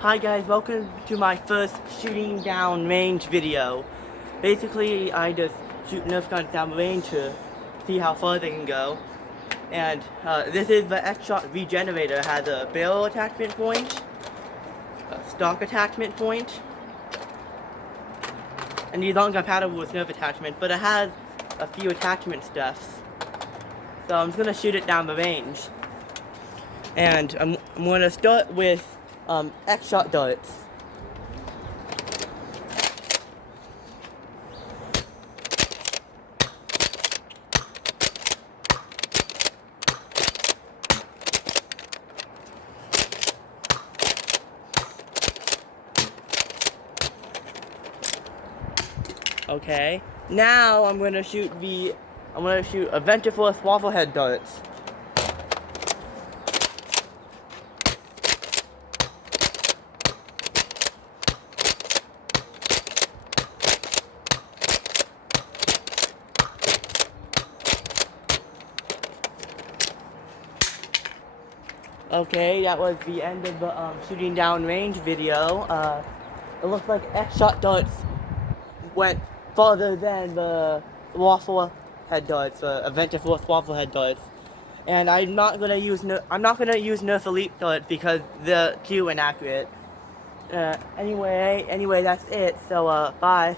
Hi guys, welcome to my first shooting down range video. Basically, I just shoot Nerf guns down range to see how far they can go. And this is the Xshot regenerator. It has a barrel attachment point, a stock attachment point, and these aren't compatible with Nerf attachment, but it has a few attachment stuffs. So I'm just gonna shoot it down the range. And I'm gonna start with Xshot darts. Okay, now I'm gonna shoot a Ventriforce waffle head darts. Okay, that was the end of the shooting down range video. It looks like Xshot darts went farther than the waffle head darts, Ventriforce waffle head darts. And I'm not gonna use Nerf Elite darts because they're too inaccurate. Anyway, that's it. So bye.